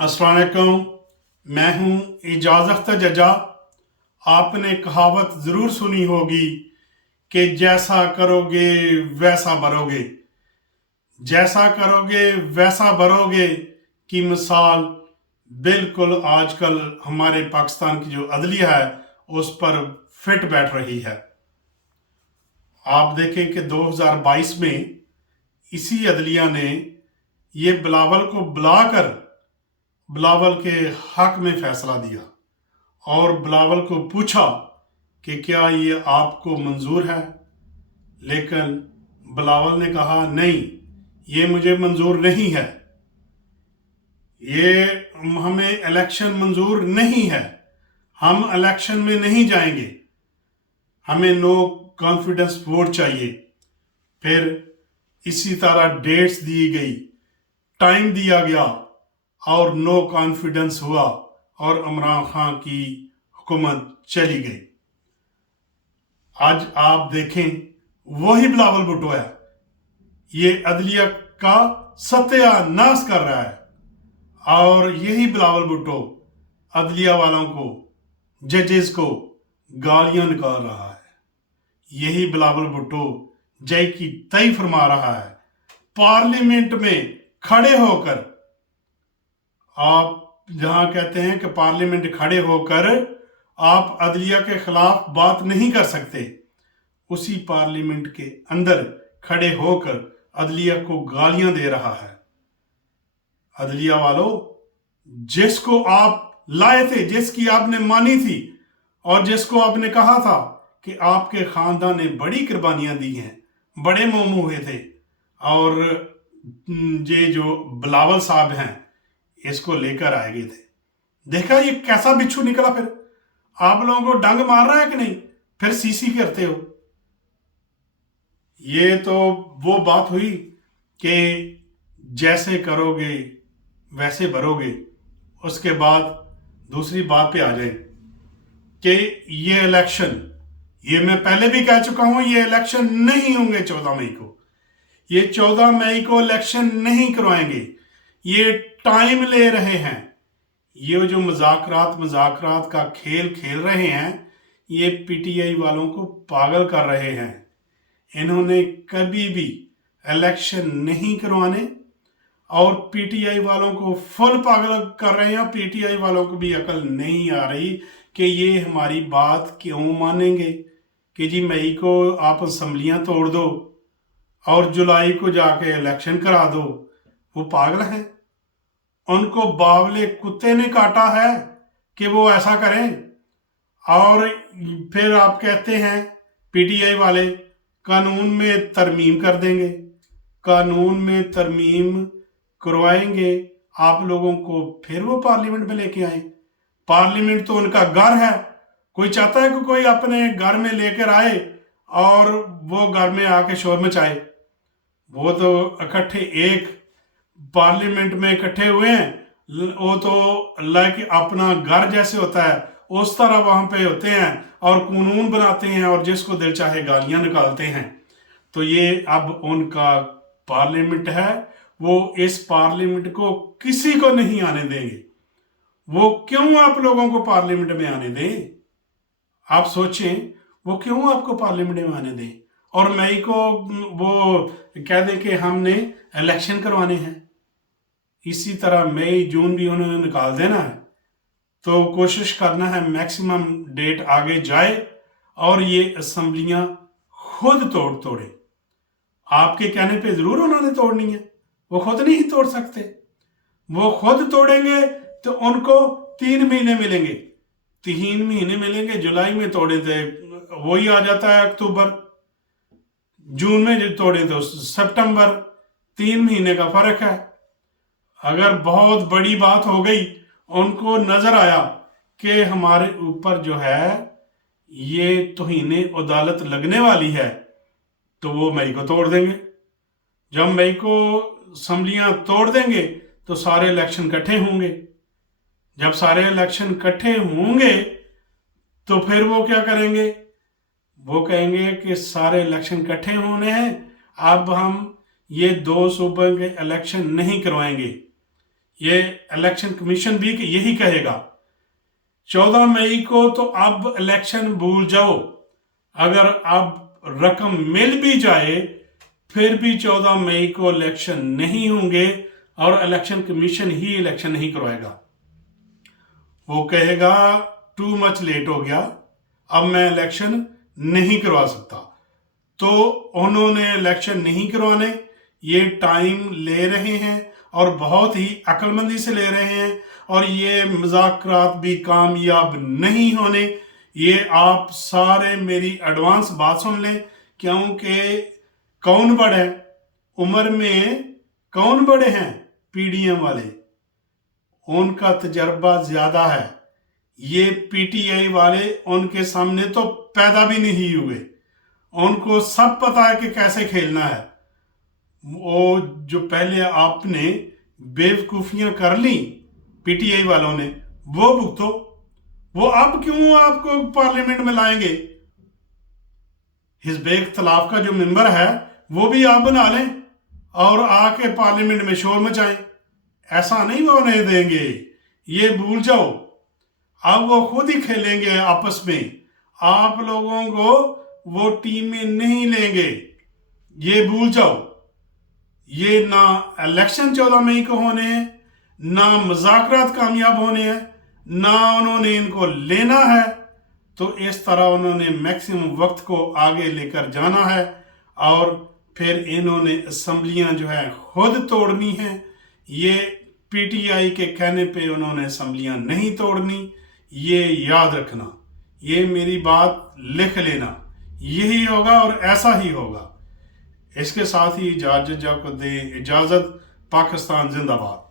अस्सलाम वालेकुम। मैं हूँ एजाज अख्तर जजा। आपने कहावत ज़रूर सुनी होगी कि जैसा करोगे वैसा भरोगे। जैसा करोगे वैसा भरोगे की मिसाल बिल्कुल आजकल हमारे पाकिस्तान की जो अदलिया है उस पर फिट बैठ रही है। आप देखें कि 2022 में इसी अदलिया ने ये बिलावल को बुलाकर बिलावल के हक में फैसला दिया और बिलावल को पूछा कि क्या ये आपको मंजूर है, लेकिन बिलावल ने कहा नहीं, ये मुझे मंजूर नहीं है, ये हमें इलेक्शन मंजूर नहीं है, हम इलेक्शन में नहीं जाएंगे, हमें नो कॉन्फिडेंस वोट चाहिए। फिर इसी तरह डेट्स दी गई, टाइम दिया गया और नो कॉन्फिडेंस हुआ और इमरान खान की हुकूमत चली गई। आज आप देखें वही बिलावल भुट्टो है, ये अदलिया का सत्यानाश कर रहा है और यही बिलावल भुट्टो अदलिया वालों को, जजेस को गालियां निकाल रहा है। यही बिलावल भुट्टो जय की तय फरमा रहा है। पार्लियामेंट में खड़े होकर, आप जहां कहते हैं कि पार्लियामेंट खड़े होकर आप अदलिया के खिलाफ बात नहीं कर सकते, उसी पार्लियामेंट के अंदर खड़े होकर अदलिया को गालियां दे रहा है। अदलिया वालों, जिसको आप लाए थे, जिसकी आपने मानी थी और जिसको आपने कहा था कि आपके खानदान ने बड़ी कुर्बानियां दी हैं, बड़े मोमू हुए थे, और ये जो बिलावल साहब हैं इसको लेकर आए गए थे। देखा ये कैसा बिच्छू निकला। फिर आप लोगों को डंग मार रहा है कि नहीं, फिर सीसी करते हो। ये तो वो बात हुई कि जैसे करोगे वैसे भरोगे। उसके बाद दूसरी बात पे आ जाए कि ये इलेक्शन, ये मैं पहले भी कह चुका हूं, ये इलेक्शन नहीं होंगे 14 मई को। ये 14 मई को इलेक्शन नहीं करवाएंगे, ये टाइम ले रहे हैं। ये जो मजाकरात का खेल खेल रहे हैं, ये पीटीआई वालों को पागल कर रहे हैं। इन्होंने कभी भी इलेक्शन नहीं करवाने और पीटीआई वालों को फुल पागल कर रहे हैं। पीटीआई वालों को भी अकल नहीं आ रही कि ये हमारी बात क्यों मानेंगे कि जी मई को आप असम्बलियां तोड़ दो और जुलाई को जाके इलेक्शन करा दो। वो पागल हैं, उनको बावले कुत्ते ने काटा है कि वो ऐसा करें। और फिर आप कहते हैं पीटीआई वाले कानून में तरमीम कर देंगे, कानून में तरमीम करवाएंगे आप लोगों को, फिर वो पार्लियामेंट में लेके आए। पार्लियामेंट तो उनका घर है। कोई चाहता है कि कोई अपने घर में लेकर आए और वो घर में आके शोर मचाए? वो तो इकट्ठे एक पार्लियामेंट में इकट्ठे हुए हैं, वो तो लाइक अपना घर जैसे होता है उस तरह वहां पे होते हैं और कानून बनाते हैं और जिसको दिल चाहे गालियां निकालते हैं। तो ये अब उनका पार्लियामेंट है, वो इस पार्लियामेंट को किसी को नहीं आने देंगे। वो क्यों आप लोगों को पार्लियामेंट में आने दें? आप सोचें, वो क्यों आपको पार्लियामेंट में आने दें और मई को वो कह दें कि हमने इलेक्शन करवाने हैं। इसी तरह मई जून भी उन्होंने निकाल देना है। तो कोशिश करना है मैक्सिमम डेट आगे जाए और ये असम्बलियां खुद तोड़े। आपके कहने पे जरूर उन्होंने तोड़नी है, वो खुद नहीं तोड़ सकते। वो खुद तोड़ेंगे तो उनको 3 महीने मिलेंगे, 3 महीने मिलेंगे। जुलाई में तोड़े थे वही आ जाता है अक्टूबर, जून में जो तोड़े तो सितंबर, 3 महीने का फर्क है। अगर बहुत बड़ी बात हो गई, उनको नजर आया कि हमारे ऊपर जो है ये तौहीने अदालत लगने वाली है, तो वो मई को तोड़ देंगे। जब मई को असम्बलियां तोड़ देंगे तो सारे इलेक्शन इकट्ठे होंगे। जब सारे इलेक्शन इकट्ठे होंगे तो फिर वो क्या करेंगे? वो कहेंगे कि सारे इलेक्शन इकट्ठे होने हैं, अब हम ये 2 सूबों के इलेक्शन नहीं करवाएंगे। یہ الیکشن کمیشن بھی یہی کہے گا 14 مئی کو تو اب الیکشن بھول جاؤ، اگر اب رقم مل بھی جائے پھر بھی 14 مئی کو الیکشن نہیں ہوں گے اور الیکشن کمیشن ہی الیکشن نہیں کروائے گا۔ وہ کہے گا ٹو مچ لیٹ ہو گیا، اب میں الیکشن نہیں کروا سکتا۔ تو انہوں نے الیکشن نہیں کروانے، یہ ٹائم لے رہے ہیں اور بہت ہی عقل مندی سے لے رہے ہیں، اور یہ مذاکرات بھی کامیاب نہیں ہونے۔ یہ آپ سارے میری ایڈوانس بات سن لیں، کیونکہ کون بڑے ہیں عمر میں، کون بڑے ہیں پی ڈی ایم والے، ان کا تجربہ زیادہ ہے۔ یہ پی ٹی آئی والے ان کے سامنے تو پیدا بھی نہیں ہوئے، ان کو سب پتا ہے کہ کیسے کھیلنا ہے۔ وہ جو پہلے آپ نے بیوقوفیاں کر لیں پی ٹی آئی والوں نے، وہ بھگتو۔ وہ اب کیوں آپ کو پارلیمنٹ میں لائیں گے؟ حزب اختلاف کا جو ممبر ہے وہ بھی آپ بنا لیں اور آ کے پارلیمنٹ میں شور مچائیں، ایسا نہیں وہ ہونے دیں گے، یہ بھول جاؤ۔ اب وہ خود ہی کھیلیں گے آپس میں، آپ لوگوں کو وہ ٹیم میں نہیں لیں گے، یہ بھول جاؤ۔ یہ نہ الیکشن 14 مئی کو ہونے ہیں، نہ مذاکرات کامیاب ہونے ہیں، نہ انہوں نے ان کو لینا ہے۔ تو اس طرح انہوں نے میکسیمم وقت کو آگے لے کر جانا ہے، اور پھر انہوں نے اسمبلیاں جو ہے خود توڑنی ہیں۔ یہ پی ٹی آئی کے کہنے پہ انہوں نے اسمبلیاں نہیں توڑنی، یہ یاد رکھنا، یہ میری بات لکھ لینا، یہی ہوگا اور ایسا ہی ہوگا۔ اس کے ساتھ ہی اجازت دیں، اجازت۔ پاکستان زندہ باد۔